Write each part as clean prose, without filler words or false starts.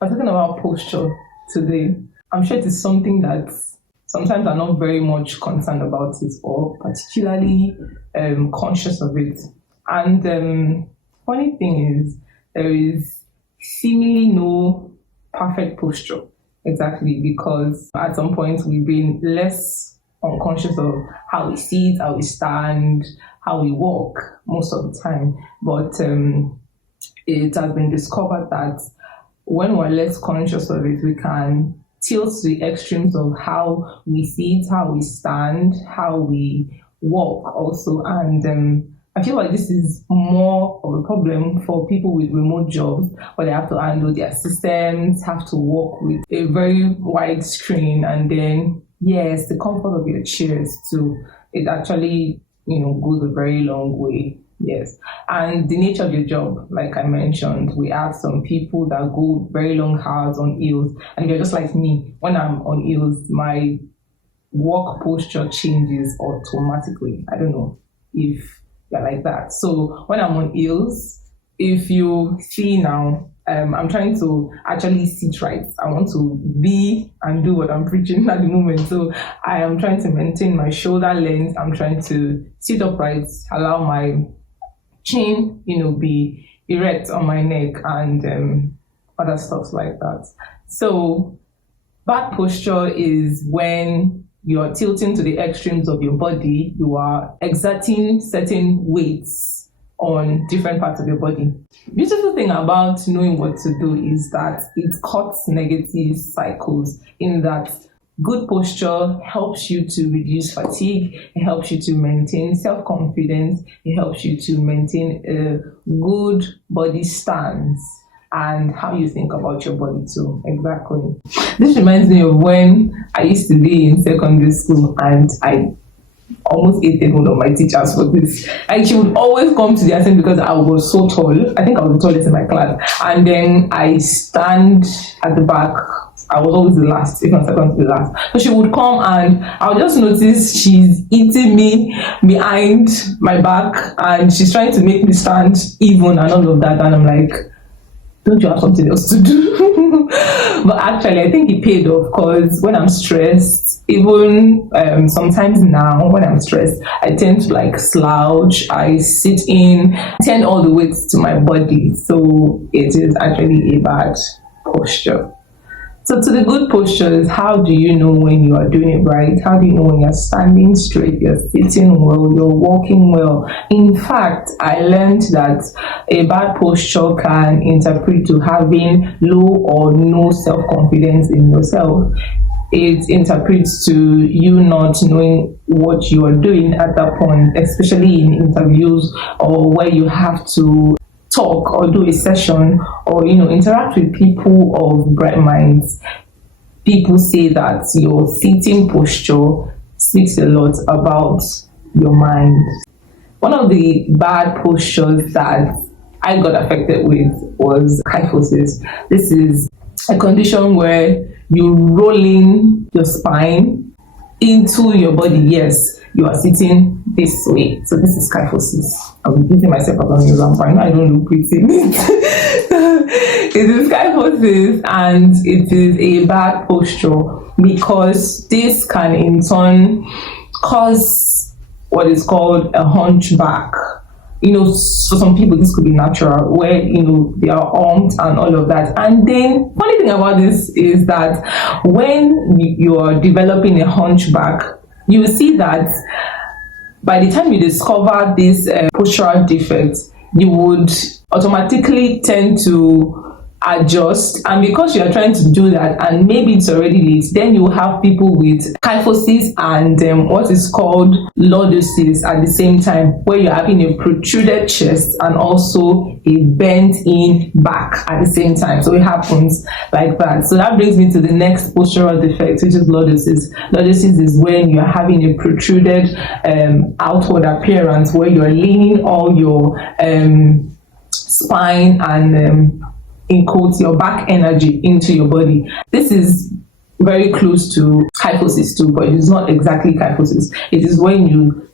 We're talking about posture today. I'm sure it is something that sometimes I'm not very much concerned about it or particularly conscious of it. And funny thing is, there is seemingly no perfect posture. Exactly, because at some point we've been less unconscious of how we sit, how we stand, how we walk most of the time. But it has been discovered that when we're less conscious of it, we can tilt to the extremes of how we sit, how we stand, how we walk also. And I feel like this is more of a problem for people with remote jobs where they have to handle their systems, have to work with a very wide screen, and then, yes, the comfort of your chairs too. It actually, goes a very long way. Yes. And the nature of your job, like I mentioned, we have some people that go very long hours on heels. And if you're just like me, when I'm on heels, my work posture changes automatically. I don't know if you're like that. So when I'm on heels, if you see now, I'm trying to actually sit right. I want to be and do what I'm preaching at the moment. So I am trying to maintain my shoulder length. I'm trying to sit upright, allow my chin, be erect on my neck, and other stuff like that. So bad posture is when you are tilting to the extremes of your body, you are exerting certain weights on different parts of your body. Beautiful thing about knowing what to do is that it cuts negative cycles, in that good posture helps you to reduce fatigue, it helps you to maintain self-confidence, it helps you to maintain a good body stance and how you think about your body too. Exactly. This reminds me of when I used to be in secondary school, and I almost hated one of my teachers for this. And she would always come to the assembly because I was so tall. I think I was the tallest in my class. And then I stand at the back. I was always the last, if not second to the last. So she would come and I would just notice she's eating me behind my back and she's trying to make me stand even and all of that. And I'm like, don't you have something else to do? But actually, I think it paid off, because when I'm stressed, even sometimes now when I'm stressed, I tend to slouch, I sit in, tend all the weight to my body. So it is actually a bad posture. So to the good postures, how do you know when you are doing it right? How do you know when you're standing straight, you're sitting well, you're walking well? In fact, I learned that a bad posture can interpret to having low or no self-confidence in yourself. It interprets to you not knowing what you are doing at that point, especially in interviews or where you have to talk or do a session or interact with people of bright minds. People say that your sitting posture speaks a lot about your mind. One of the bad postures that I got affected with was kyphosis. This is a condition where you roll in your spine into your body. Yes, you are sitting this way. So this is kyphosis. I'm beating myself up on the example. I know I don't look pretty. It is kyphosis, and it is a bad posture because this can in turn cause what is called a hunchback. For some people this could be natural, where they are armed and all of that. And then funny thing about this is that when you are developing a hunchback, you will see that by the time you discover this postural defect, you would automatically tend to adjust, and because you are trying to do that and maybe it's already late, then you have people with kyphosis and what is called lordosis at the same time, where you're having a protruded chest and also a bent in back at the same time. So it happens like that. So that brings me to the next postural defect, which is lordosis. Lordosis is when you're having a protruded outward appearance, where you're leaning all your spine and in quotes, your back energy into your body. This is very close to kyphosis too, but it is not exactly kyphosis. It is when you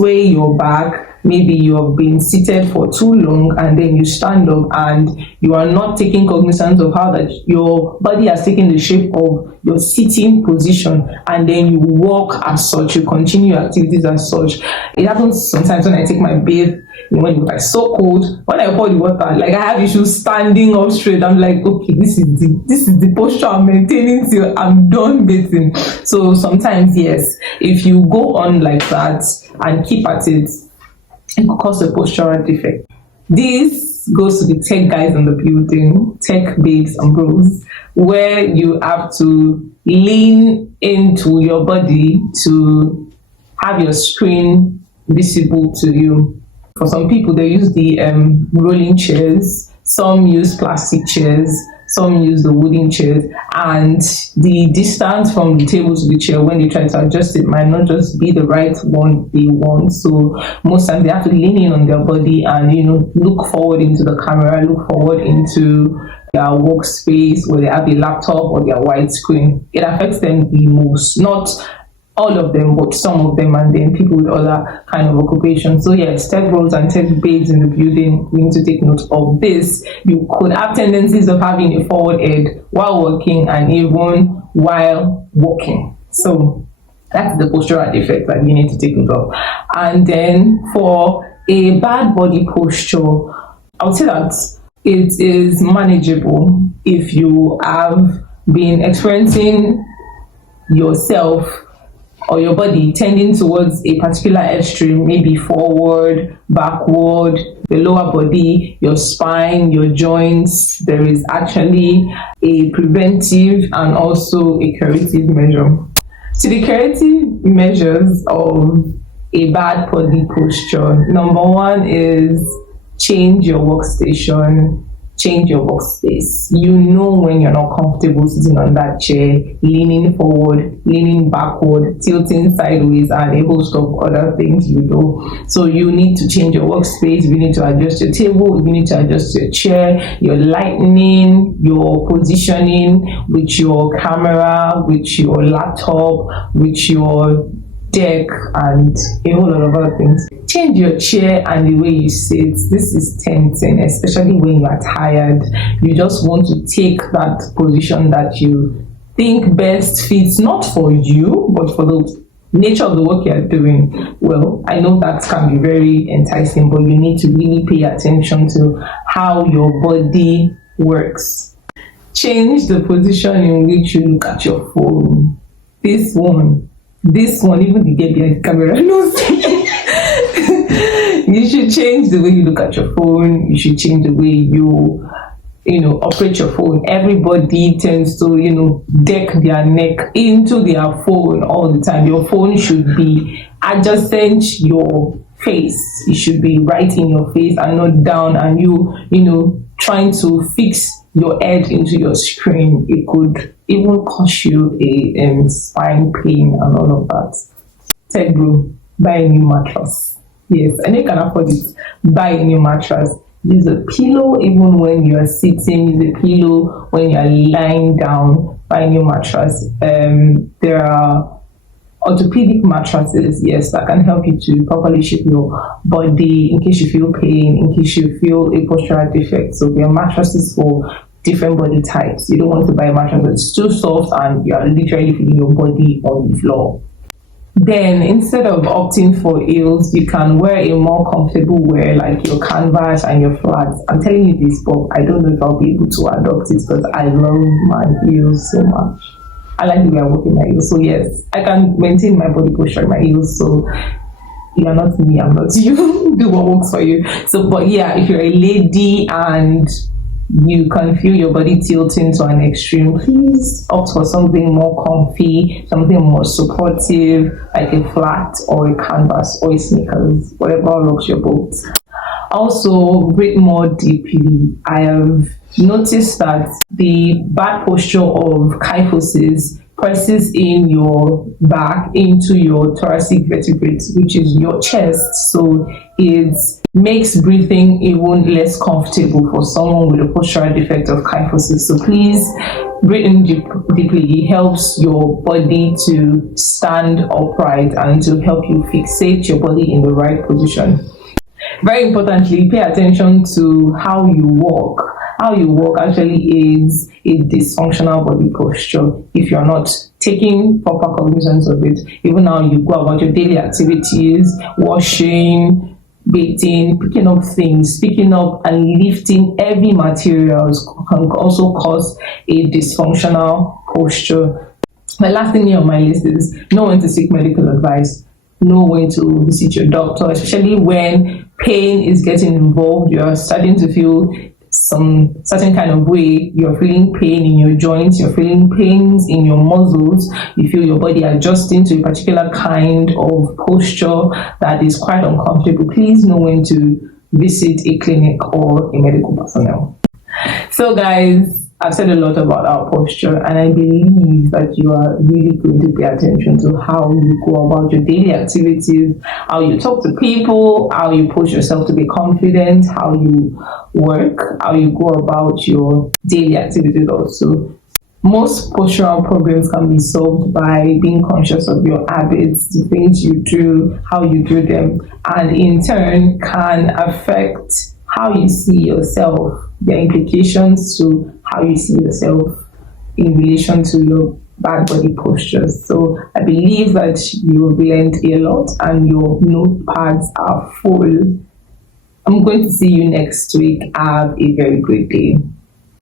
sway your back. Maybe you have been seated for too long and then you stand up and you are not taking cognizance of how that your body has taken the shape of your sitting position, and then you walk as such, you continue your activities as such. It happens sometimes when I take my bath, when it's like so cold, when I pour the water, like I have issues standing up straight. I'm like, okay, this is the posture I'm maintaining till I'm done bathing. So sometimes, yes, if you go on like that and keep at it, it could cause a postural defect. This goes to the tech guys in the building, tech babes and bros, where you have to lean into your body to have your screen visible to you. For some people, they use the rolling chairs, some use plastic chairs, some use the wooden chairs, and the distance from the table to the chair when they try to adjust it might not just be the right one they want. So most times they have to lean in on their body and look forward into the camera, look forward into their workspace where they have a laptop or their widescreen. It affects them the most, not all of them, but some of them, and then people with other kind of occupations. So yes, tech bros and tech babes in the building, we need to take note of this. You could have tendencies of having a forward head while working and even while walking. So that's the postural defect that you need to take note of. And then for a bad body posture, I would say that it is manageable if you have been experiencing yourself or your body tending towards a particular extreme, maybe forward, backward, the lower body, your spine, your joints. There is actually a preventive and also a curative measure. So the curative measures of a bad body posture, number one is change your workstation, change your workspace. You know when you're not comfortable sitting on that chair, leaning forward, leaning backward, tilting sideways, and a host of other things you do. So you need to change your workspace. You need to adjust your table. You need to adjust your chair, your lighting, your positioning with your camera, with your laptop, with your deck, and a whole lot of other things. Change your chair and the way you sit. This is tempting, especially when you are tired. You just want to take that position that you think best fits, not for you, but for the nature of the work you are doing. Well, I know that can be very enticing, but you need to really pay attention to how your body works. Change the position in which you look at your phone. This one, even the girl behind the camera knows. You should change the way you look at your phone. You should change the way you operate your phone. Everybody tends to, deck their neck into their phone all the time. Your phone should be adjacent your face. It should be right in your face and not down, and you trying to fix your head into your screen. It could even cause you a spine pain and all of that. Tech bro, buy a new mattress. Yes, and you can afford it. Buy a new mattress. Use a pillow even when you are sitting. Use a pillow when you are lying down. Buy a new mattress. There are orthopedic mattresses, yes, that can help you to properly shape your body in case you feel pain, in case you feel a postural defect. So there are mattresses for different body types. You don't want to buy a mattress that's too soft and you are literally feeling your body on the floor. Then instead of opting for heels, you can wear a more comfortable wear like your canvas and your flats. I'm telling you this, but I don't know if I'll be able to adopt it because I love my heels so much. I like the way I walk in my heels. So yes, I can maintain my body posture in my heels. So you're not me, I'm not you. Do what works for you. So, but yeah, if you're a lady and you can feel your body tilting to an extreme, please opt for something more comfy, something more supportive, like a flat or a canvas or a sneakers, whatever rocks your boat. Also, breathe more deeply. I have noticed that the bad posture of kyphosis presses in your back into your thoracic vertebrae, which is your chest. So it's makes breathing even less comfortable for someone with a postural defect of kyphosis. So please breathe in deeply. It helps your body to stand upright and to help you fixate your body in the right position. Very importantly, pay attention to how you walk. How you walk actually is a dysfunctional body posture if you're not taking proper cognizance of it. Even how you go about your daily activities, washing, bathing, picking up things, picking up and lifting heavy materials can also cause a dysfunctional posture. The last thing here on my list is know when to seek medical advice. Know when to visit your doctor, especially when pain is getting involved. You're starting to feel some certain kind of way. You're feeling pain in your joints, you're feeling pains in your muscles, you feel your body adjusting to a particular kind of posture that is quite uncomfortable. Please know when to visit a clinic or a medical personnel. So guys, I've said a lot about our posture, and I believe that you are really going to pay attention to how you go about your daily activities, how you talk to people, how you push yourself to be confident, how you work, how you go about your daily activities also. Most postural problems can be solved by being conscious of your habits, the things you do, how you do them, and in turn can affect how you see yourself, the implications to how you see yourself in relation to your bad body postures. So I believe that you've learned a lot and your notepads are full. I'm going to see you next week. Have a very great day.